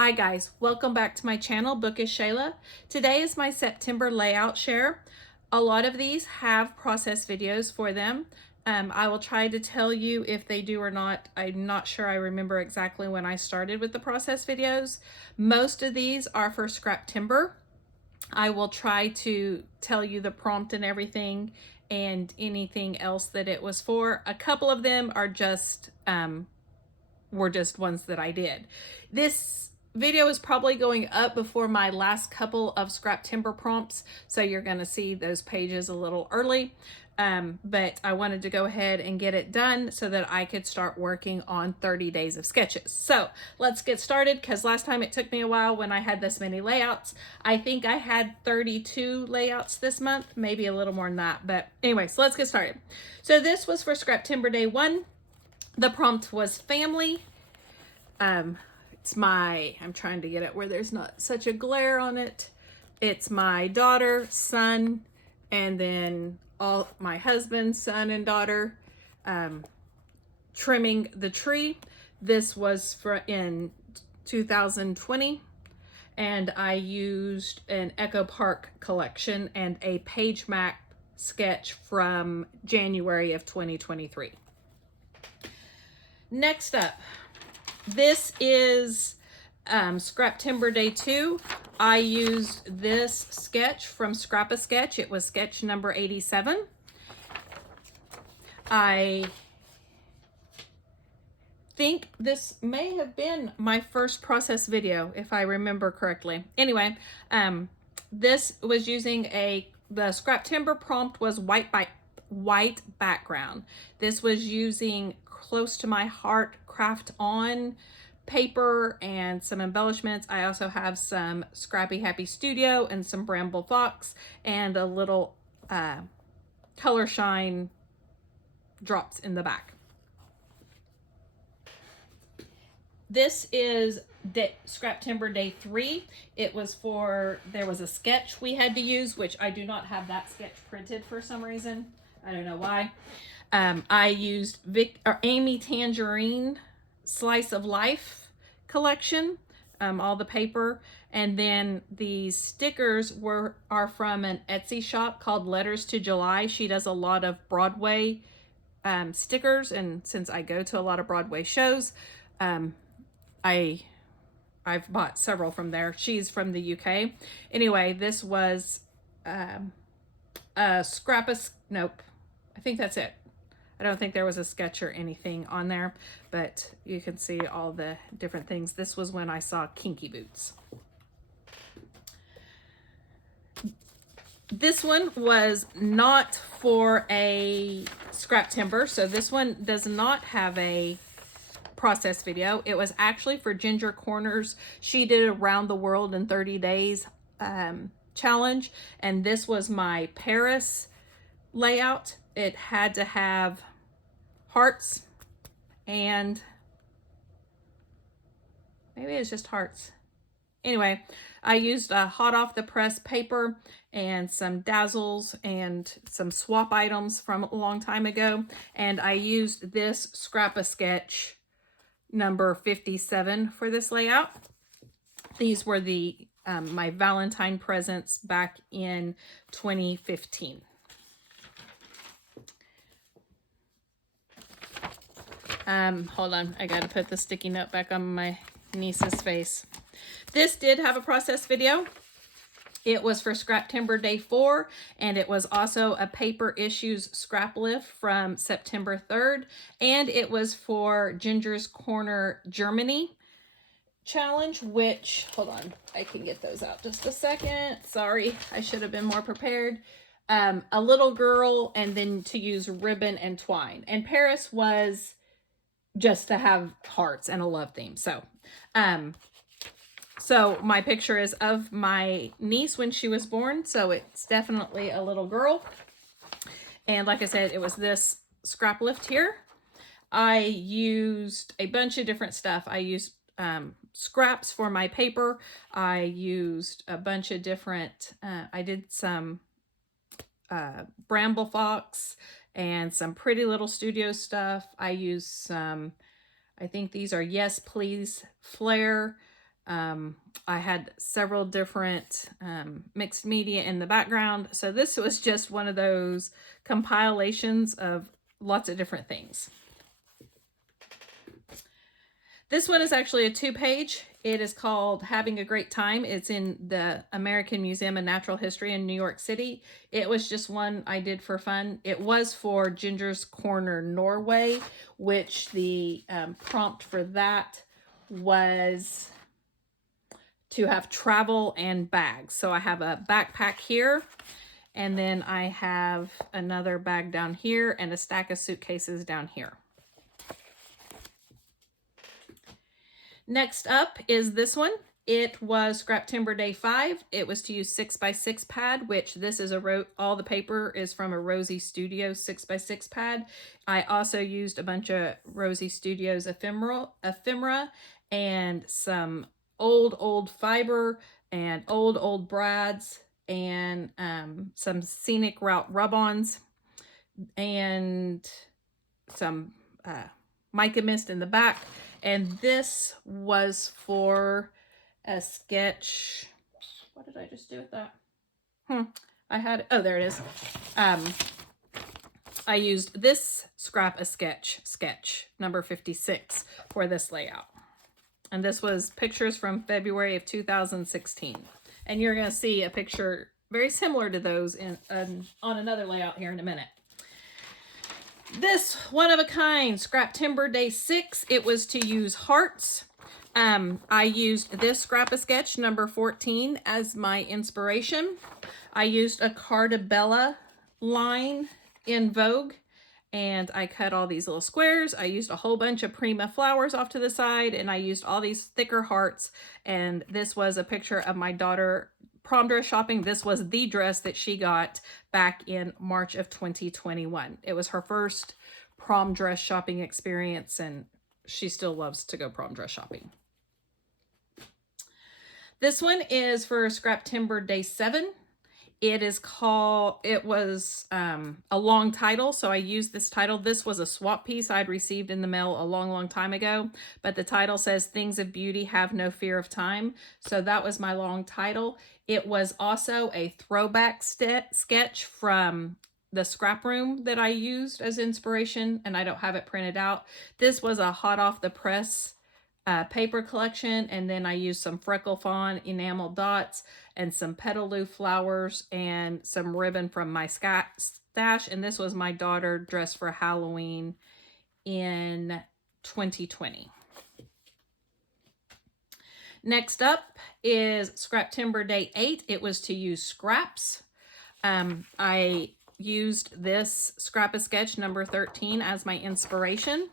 Hi guys, welcome back to my channel, Bookish Shayla. Today is my September layout share. A lot of these have process videos for them. I will try to tell you if they do or not. I'm not sure I remember exactly when I started with the process videos. Most of these are for scrap timber. I will try to tell you the prompt and everything and anything else that it was for. A couple of them are just were just ones that I did. This video is probably going up before my last couple of scrap timber prompts, so you're going to see those pages a little early. But I wanted to go ahead and get it done so that I could start working on 30 days of sketches. So let's get started, because last time it took me a while when I had this many layouts. I think I had 32 layouts this month, maybe a little more than that. But anyway, so let's get started. So this was for scrap timber day 1. The prompt was family. I'm trying to get it where there's not such a glare on it. It's my daughter, son, and then all my husband, son, and daughter trimming the tree. This was in 2020, and I used an Echo Park collection and a page map sketch from January of 2023. Next up, this is Scrap Timber Day 2. I used this sketch from Scrap-A-Sketch. It was sketch number 87. I think this may have been my first process video, if I remember correctly. Anyway, this was using the scrap timber prompt was white background. This was using close to my heart craft on paper and some embellishments. I also have some Scrappy Happy Studio and some Bramble Fox and a little color shine drops in the back. This is Scrap Timber Day 3. It was there was a sketch we had to use, which I do not have that sketch printed for some reason. I don't know why. I used Amy Tangerine Slice of Life collection, all the paper, and then the stickers are from an Etsy shop called Letters to July. She does a lot of Broadway stickers, and since I go to a lot of Broadway shows, I've bought several from there. She's from the UK. Anyway, this was nope, I think that's it. I don't think there was a sketch or anything on there, but you can see all the different things. This was when I saw Kinky Boots. This one was not for a scrap timber, so this one does not have a process video. It was actually for Ginger Corners. She did Around the World in 30 Days challenge, and this was my Paris layout. It had to have hearts, and maybe it's just hearts. Anyway, I used a hot off the press paper and some dazzles and some swap items from a long time ago, and I used this Scrap-A-Sketch number 57 for this layout. These were my Valentine presents back in 2015. Hold on, I gotta put the sticky note back on my niece's face. This did have a process video. It was for Scrap Timber Day 4, and it was also a Paper Issues scrap lift from September 3rd, and it was for Ginger's Corner Germany challenge, which, hold on, I can get those out just a second. Sorry, I should have been more prepared. A little girl, and then to use ribbon and twine. And Paris was just to have hearts and a love theme. So my picture is of my niece when she was born, so it's definitely a little girl. And like I said, it was this scrap lift here. I used a bunch of different stuff. I used scraps for my paper. I used a bunch of different, I did some Bramble Fox and some Pretty Little Studio stuff. I used some, I think these are Yes Please Flare I had several different mixed media in the background. So this was just one of those compilations of lots of different things. This one is actually a 2-page. It is called Having a Great Time. It's in the American Museum of Natural History in New York City. It was just one I did for fun. It was for Ginger's Corner, Norway, which the prompt for that was to have travel and bags. So I have a backpack here, and then I have another bag down here and a stack of suitcases down here. Next up is this one. It was Scrap Timber Day 5. It was to use 6x6 pad, which this is all the paper is from a Rosie Studios 6x6 pad. I also used a bunch of Rosie Studios ephemera and some old fiber and old brads and some Scenic Route rub-ons and some mica mist in the back. And this was for a sketch. What did I just do with that? I had, oh, there it is. I used this scrap a sketch number 56 for this layout. And this was pictures from February of 2016. And you're going to see a picture very similar to those on another layout here in a minute. This one of a kind Scrap Timber Day 6, it was to use hearts. I used this scrap a sketch number 14 as my inspiration. I used a Cardabella line in Vogue, and I cut all these little squares. I used a whole bunch of Prima flowers off to the side, and I used all these thicker hearts. And this was a picture of my daughter prom dress shopping. This was the dress that she got back in March of 2021. It was her first prom dress shopping experience, and she still loves to go prom dress shopping. This one is for Scrap Timber Day 7. It was a long title, so I used this title. This was a swap piece I'd received in the mail a long time ago, but the title says Things of Beauty Have No Fear of Time. So that was my long title. It was also a throwback sketch from the scrap room that I used as inspiration, and I don't have it printed out. This was a hot off the press paper collection, and then I used some Freckle Fawn enamel dots and some Petaloo flowers and some ribbon from my stash, and this was my daughter dressed for Halloween in 2020. Next up is Scrap Timber Day 8. It was to use scraps. I used this scrap a sketch number 13 as my inspiration.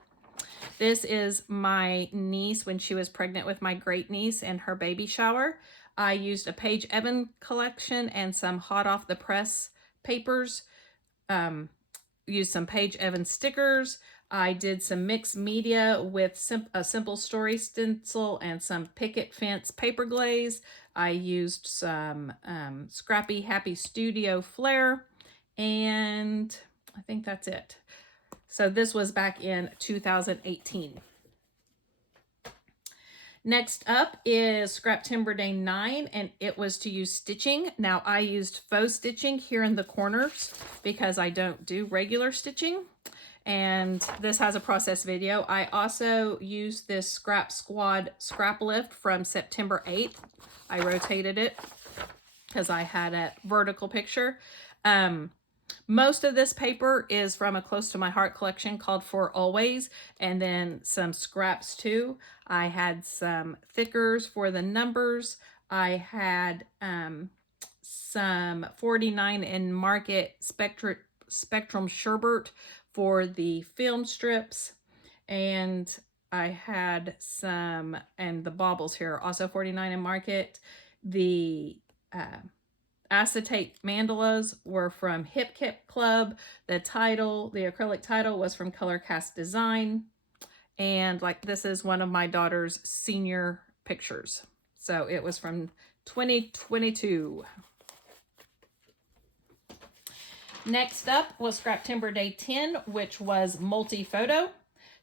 This is my niece when she was pregnant with my great niece and her baby shower. I used a Paige Evan collection and some hot off the press papers. Used some Paige Evan stickers. I did some mixed media with a simple story stencil and some picket fence paper glaze. I used some Scrappy Happy Studio flair, and I think that's it. So this was back in 2018. Next up is Scrap Timber Day 9, and it was to use stitching. Now I used faux stitching here in the corners because I don't do regular stitching. And this has a process video. I also used this Scrap Squad scrap lift from September 8th. I rotated it because I had a vertical picture. Most of this paper is from a close to my heart collection called For Always, and then some scraps too. I had some thickers for the numbers. I had some 49 in Market Spectrum Sherbert for the film strips, and I had some, and the baubles here, also 49 in Market. The acetate mandalas were from Hip Kip Club. The acrylic title was from Color Cast Design. And like, this is one of my daughter's senior pictures. So it was from 2022. Next up was Scrap Timber Day 10, which was multi-photo.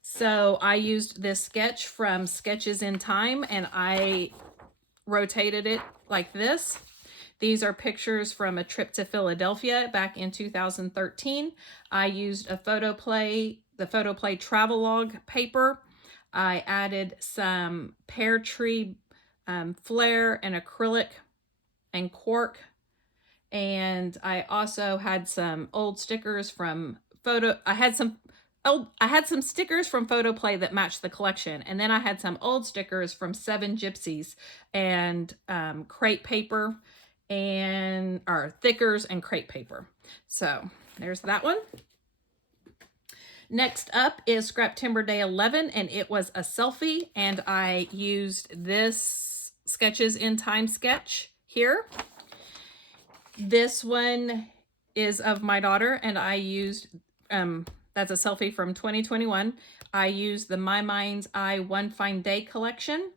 So I used this sketch from Sketches in Time, and I rotated it like this. These are pictures from a trip to Philadelphia back in 2013. I used a the Photoplay Travelog paper. I added some pear tree flare and acrylic and cork. And I also had some old stickers from I had some stickers from Photoplay that matched the collection. And then I had some old stickers from Seven Gypsies and crepe paper or thickers and crepe paper. So there's that one. Next up is Scrap Timber Day 11, and it was a selfie, and I used this Sketches in Time sketch here. This one is of my daughter, and I used, that's a selfie from 2021. I used the My Mind's Eye One Fine Day collection.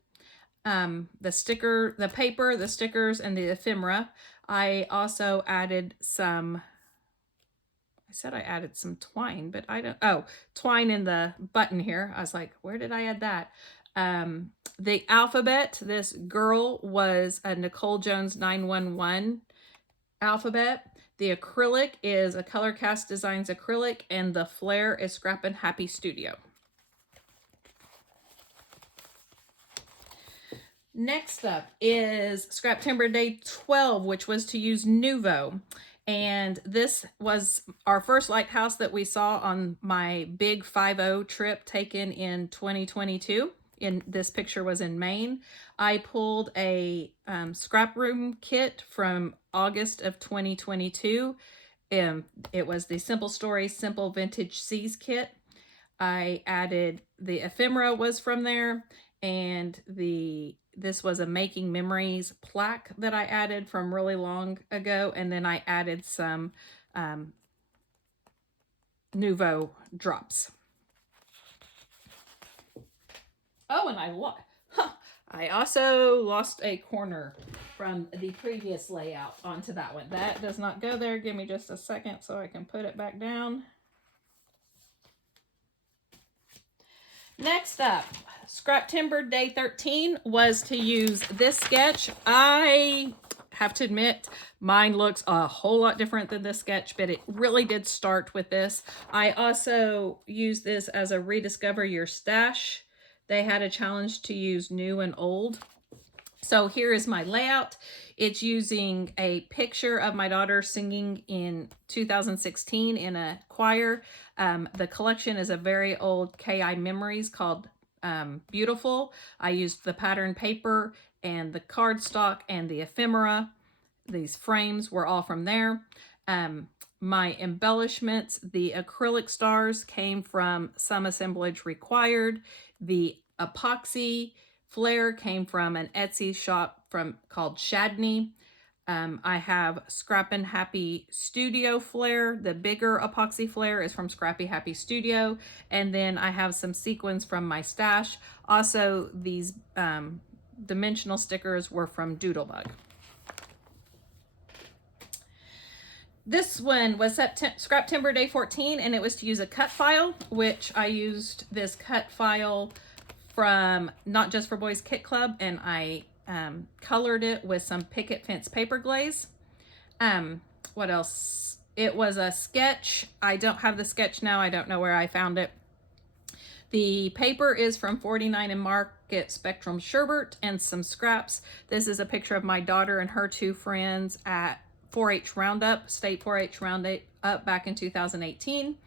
The paper, the stickers, and the ephemera. I also added some, I said I added some twine, but I don't, oh, twine in the button here. I was like, where did I add that? The alphabet, this girl was a Nicole Jones 911 alphabet. The acrylic is a Color Cast Designs acrylic, and the flare is Scrappin' Happy Studio. Next up is Scrap Timber Day 12, which was to use Nuvo. And this was our first lighthouse that we saw on my big 5-0 trip taken in 2022. This picture was in Maine. I pulled a scrap room kit from August of 2022. It was the Simple Stories Simple Vintage Seas kit. I added the ephemera was from there, and this was a Making Memories plaque that I added from really long ago, and then I added some Nuvo drops. Oh, and I also lost a corner from the previous layout onto that one. That does not go there. Give me just a second so I can put it back down. Next up, Scrap Timber Day 13 was to use this sketch. I have to admit, mine looks a whole lot different than this sketch, but it really did start with this. I also used this as a Rediscover Your Stash. They had a challenge to use new and old. So here is my layout. It's using a picture of my daughter singing in 2016 in a choir. The collection is a very old KI Memories called Beautiful. I used the pattern paper and the cardstock and the ephemera. These frames were all from there. My embellishments, the acrylic stars came from Some Assemblage Required. The epoxy flare came from an Etsy shop called Shadney. I have Scrappin' Happy Studio flare. The bigger epoxy flare is from Scrappy Happy Studio. And then I have some sequins from my stash. Also, these dimensional stickers were from Doodlebug. This one was Scrap Timber Day 14, and it was to use a cut file, which I used this cut file from Not Just for Boys Kit Club, and I colored it with some picket fence paper glaze. What else? It was a sketch. I don't have the sketch now. I don't know where I found it. The paper is from 49 and Market Spectrum Sherbert and some scraps. This is a picture of my daughter and her two friends at 4-H Roundup, State 4-H Roundup back in 2018.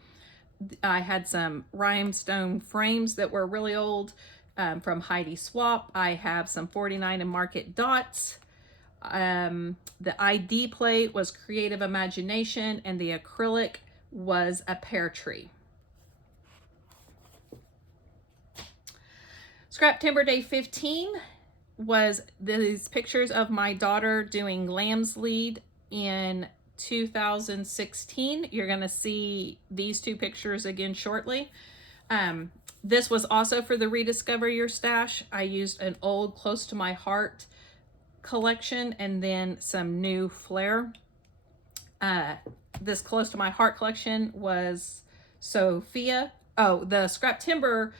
I had some rhinestone frames that were really old from Heidi Swap. I have some 49 and Market dots. The ID plate was Creative Imagination, and the acrylic was a pear tree. Scrap Timber Day 15 was these pictures of my daughter doing Lamb's Lead in 2016. You're going to see these two pictures again shortly. This was also for the Rediscover Your Stash. I used an old Close to My Heart collection and then some new flair. This Close to My Heart collection was Sophia. Oh, the Scrap Timber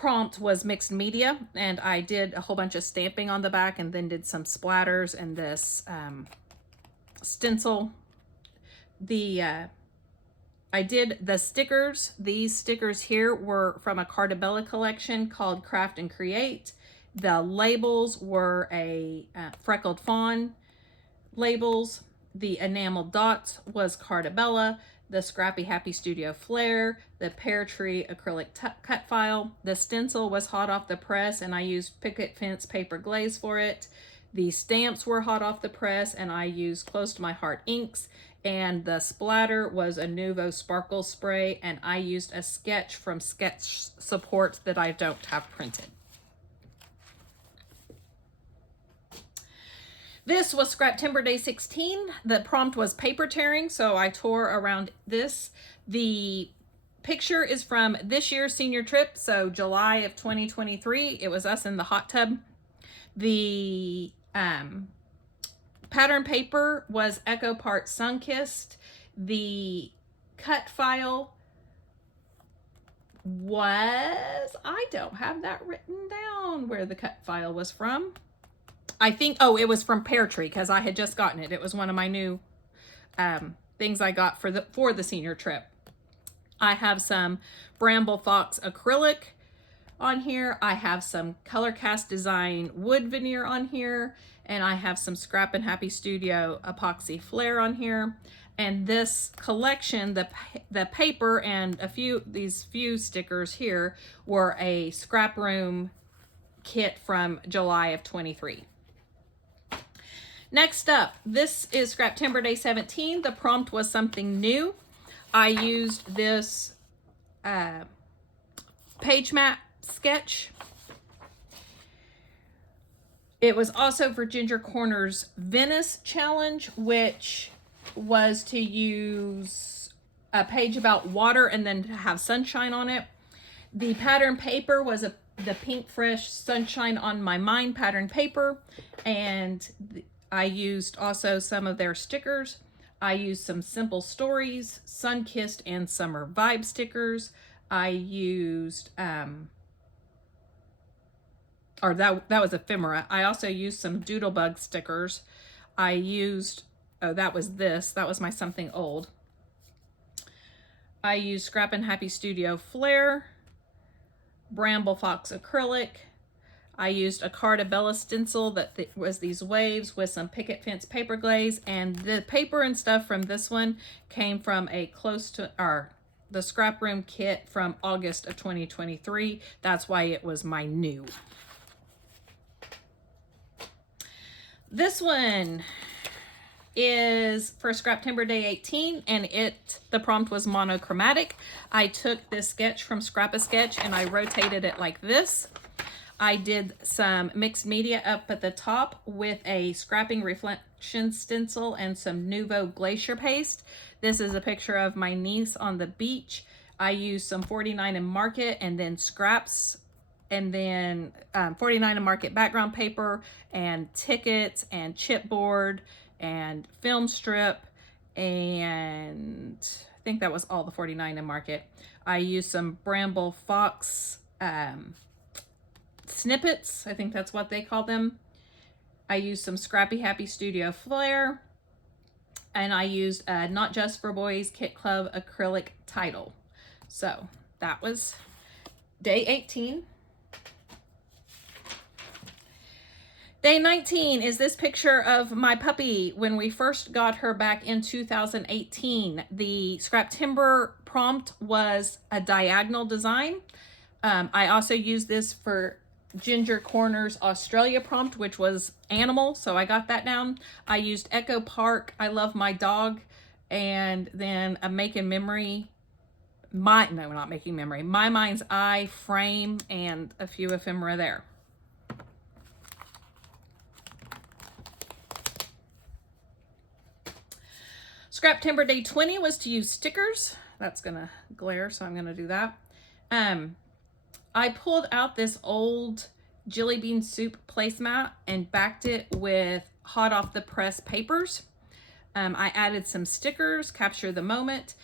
prompt was mixed media, and I did a whole bunch of stamping on the back and then did some splatters and this stencil. I did the stickers. These stickers here were from a Cartabella collection called Craft and Create. The labels were a Freckled Fawn labels. The enamel dots was Cartabella. The Scrappy Happy Studio Flair, the Pear Tree acrylic cut file. The stencil was hot off the press, and I used picket fence paper glaze for it. The stamps were hot off the press, and I used Close to My Heart inks. And the splatter was a Nuvo sparkle spray, and I used a sketch from Sketch Support that I don't have printed. This was Scraptember Day 16. The prompt was paper tearing, so I tore around this. The picture is from this year's senior trip, so July of 2023. It was us in the hot tub. The pattern paper was Echo Part Sunkissed. The cut file was, I don't have that written down where the cut file was from. I think, oh, it was from Pear Tree because I had just gotten it. It was one of my new things I got for the senior trip. I have some Bramble Fox acrylic on here. I have some Color Cast Design wood veneer on here, and I have some Scrap and Happy Studio epoxy flare on here. And this collection, the paper and these few stickers here were a Scrap Room kit from July of 23. Next up, this is Scraptember Day 17. The prompt was something new. I used this page map sketch. It was also for Ginger Corner's Venice challenge, which was to use a page about water and then to have sunshine on it. The pattern paper was the Pink Fresh Sunshine on My Mind pattern paper, and I used also some of their stickers. I used some Simple Stories, Sun-Kissed, and Summer Vibe stickers. I used, that was ephemera. I also used some Doodlebug stickers. I used, that was my Something Old. I used Scrap and Happy Studio Flare, Bramble Fox acrylic. I used a Cartabella stencil that was these waves with some picket fence paper glaze, and the paper and stuff from this one came from the Scrap Room kit from August of 2023. That's why it was my new. This one is for Scraptember Day 18, and the prompt was monochromatic. I took this sketch from Scrap-A-Sketch and I rotated it like this. I did some mixed media up at the top with a scrapping reflection stencil and some Nuvo glacier paste. This is a picture of my niece on the beach. I used some 49 and Market and then scraps, and then 49 and Market background paper and tickets and chipboard and film strip, and I think that was all the 49 and Market. I used some Bramble Fox snippets, I think that's what they call them. I used some Scrappy Happy Studio Flare, and I used Not Just for Boys Kit Club acrylic title. So that was day 18. Day 19 is this picture of my puppy when we first got her back in 2018. The Scraptember prompt was a diagonal design. I also used this for Ginger Corner's Australia prompt, which was animal, so I got that down. I used Echo Park, I Love My Dog, and then a Making Memory, My Mind's Eye frame, and a few ephemera there. Scraptember Day 20 was to use stickers. That's gonna glare, so I'm gonna do that. I pulled out this old Jelly Bean Soup placemat and backed it with hot off the press papers. I added some stickers, Capture the Moment.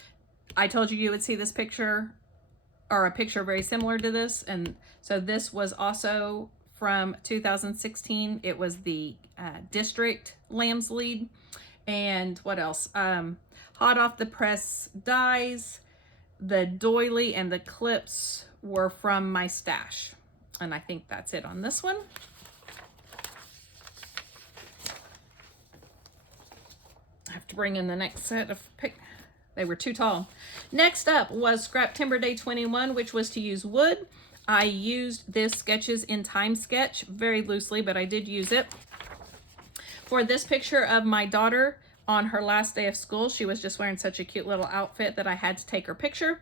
I told you would see this picture or a picture very similar to this. And so this was also from 2016. It was the district lamb's lead. And what else? Hot off the press dies. The doily and the clips were from my stash. And I think that's it on this one. I have to bring in the next set of they were too tall. Next up was Scrap Timber Day 21, which was to use wood. I used this Sketches in Time sketch very loosely, but I did use it. For this picture of my daughter on her last day of school, she was just wearing such a cute little outfit that I had to take her picture.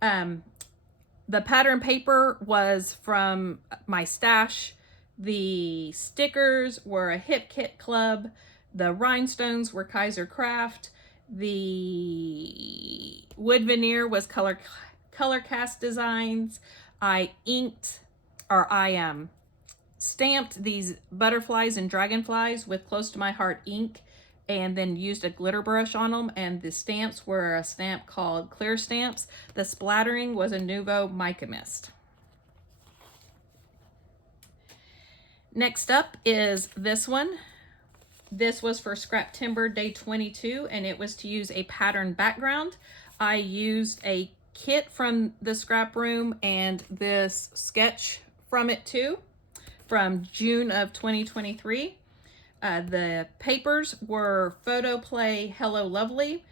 The pattern paper was from my stash. The stickers were a Hip Kit Club. The rhinestones were Kaiser Craft. The wood veneer was color cast designs. I stamped these butterflies and dragonflies with Close to My Heart ink, and then used a glitter brush on them. And the stamps were a stamp called Clear Stamps. The splattering was a Nuvo Mica Mist. Next up is this one. This was for Scrap Timber Day 22, and it was to use a pattern background. I used a kit from the scrap room and this sketch from it too, from June of 2023. The papers were Photo Play Hello Lovely.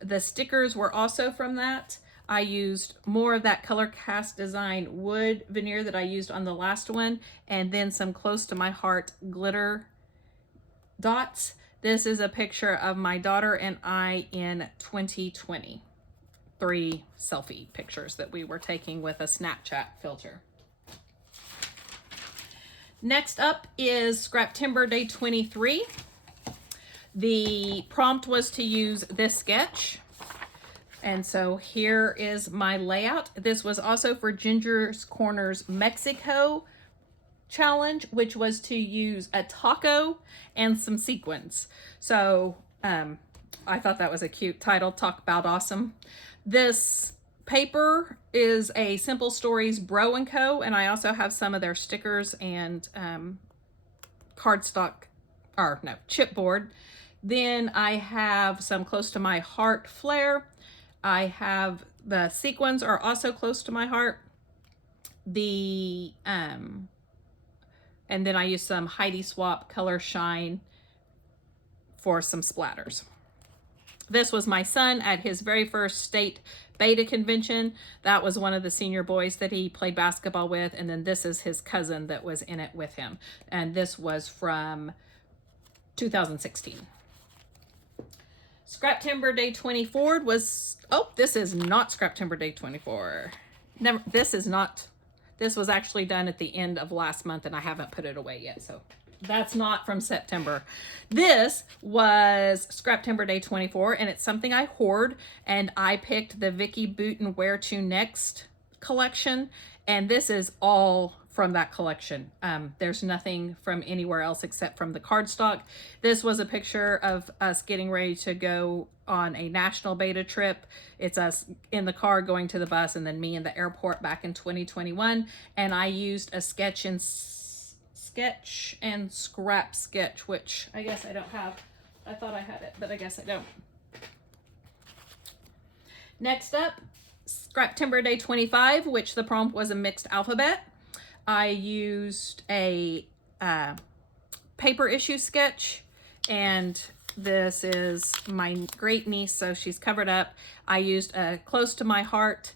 The stickers were also from that. I used more of that color cast design wood veneer that I used on the last one, and then some Close to My Heart glitter dots. This is a picture of my daughter and I in 2020. 3 selfie pictures that we were taking with a Snapchat filter. Next up is Scrap Timber Day 23. The prompt was to use this sketch. And so here is my layout. This was also for Ginger's Corners Mexico challenge, which was to use a taco and some sequins. So I thought that was a cute title, Talk About Awesome. This paper is a Simple Stories Bro & Co. And I also have some of their stickers and chipboard. Then I have some Close to My Heart flair. I have the sequins are also close to my heart. And then I use some Heidi Swap Color Shine for some splatters. This was my son at his very first state beta convention. That was one of the senior boys that he played basketball with. And then this is his cousin that was in it with him. And this was from 2016. Scrap Timber Day 24 was, this is not Scrap Timber Day 24. This was actually done at the end of last month and I haven't put it away yet. So that's not from September. This was Scrap Timber Day 24 and it's something I hoard, and I picked the Vicky Booten Where to Next collection. And this is all from that collection. There's nothing from anywhere else except from the cardstock. This was a picture of us getting ready to go on a national beta trip. It's us in the car going to the bus, and then me in the airport back in 2021. And I used a sketch and scrap sketch, which I guess I don't have. I thought I had it, but I guess I don't. Next up, Scrap Timber Day 25, which the prompt was a mixed alphabet. I used a paper issue sketch, and this is my great niece, so she's covered up. I used a Close to My Heart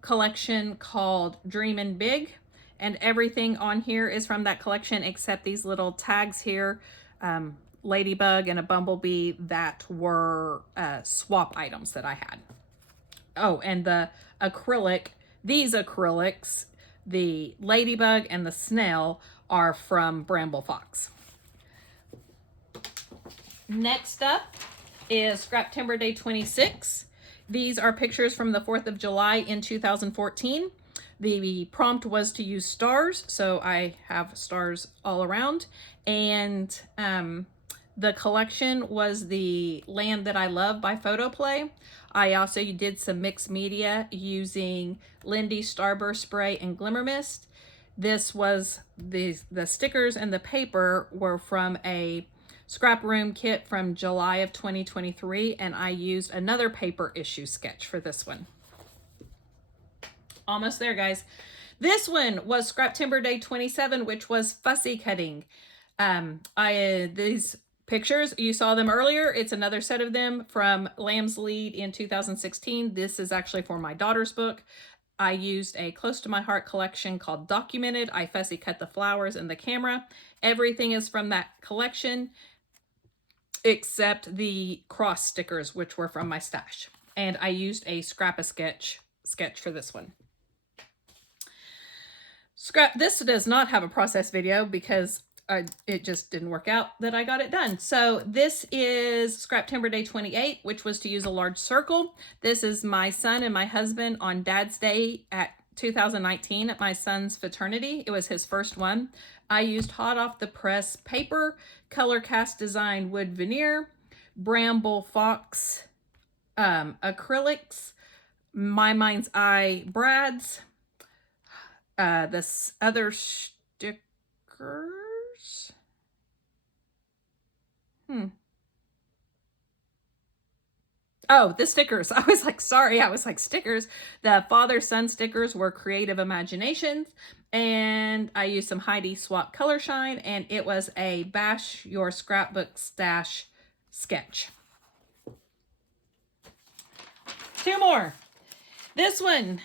collection called Dreamin' Big, and everything on here is from that collection except these little tags here, ladybug and a bumblebee, that were swap items that I had. Oh, and the these acrylics, the ladybug and the snail, are from Bramble Fox. Next up is Scrap Timber Day 26. These are pictures from the 4th of July in 2014. The prompt was to use stars, so I have stars all around. And The collection was The Land That I Love by Photoplay. I also did some mixed media using Lindy Starburst Spray and Glimmer Mist. This was the stickers and the paper were from a scrap room kit from July of 2023, and I used another paper issue sketch for this one. Almost there, guys. This one was Scrap Timber Day 27, which was fussy cutting. These pictures, you saw them earlier. It's another set of them from Lamb's Lead in 2016. This is actually for my daughter's book. I used a close to my heart collection called Documented. I fussy cut the flowers and the camera. Everything is from that collection except the cross stickers, which were from my stash. And I used a Scrap-A-Sketch sketch for this one. This does not have a process video because it just didn't work out that I got it done. So this is Scrap Timber Day 28, which was to use a large circle. This is my son and my husband on Dad's Day at 2019 at my son's fraternity. It was his first one. I used hot off the press paper, color cast design wood veneer, Bramble Fox acrylics, My Mind's Eye brads, this other stickers. Oh, the stickers. I was like, sorry. I was like, stickers. The father-son stickers were Creative Imaginations. And I used some Heidi Swap Color Shine. And it was a Bash Your Scrapbook Stash sketch. Two more. This one.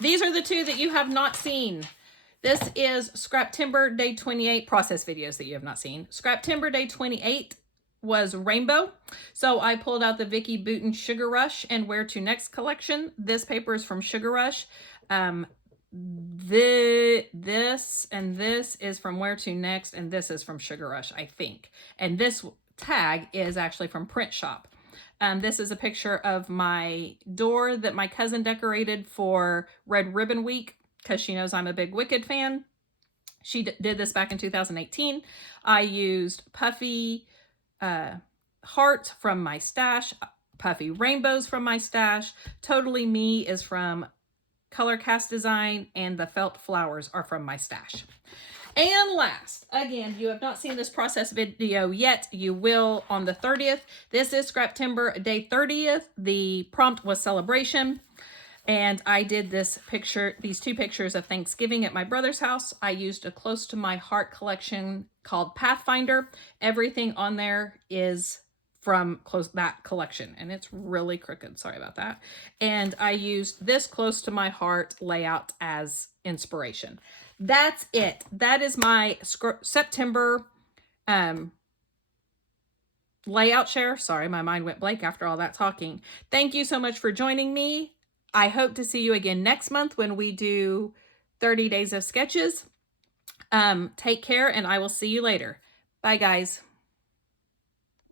These are the two that you have not seen. This is Scrap Timber Day 28 process videos that you have not seen. Scrap Timber Day 28 was rainbow. So I pulled out the Vicki Boutin Sugar Rush and Where to Next collection. This paper is from Sugar Rush. This and this is from Where to Next, and this is from Sugar Rush, I think. And this tag is actually from Print Shop. This is a picture of my door that my cousin decorated for Red Ribbon Week because she knows I'm a big Wicked fan. She did this back in 2018. I used puffy hearts from my stash, puffy rainbows from my stash. Totally Me is from Color Cast Design, and the felt flowers are from my stash. And last, again, you have not seen this process video yet. You will on the 30th. This is Scrap Timber Day 30th. The prompt was celebration. And I did these two pictures of Thanksgiving at my brother's house. I used a close to my heart collection called Pathfinder. Everything on there is from that collection, and it's really crooked. Sorry about that. And I used this close to my heart layout as inspiration. That's it. That is my September layout share. Sorry, my mind went blank after all that talking. Thank you so much for joining me. I hope to see you again next month when we do 30 days of sketches. Take care, and I will see you later. Bye, guys.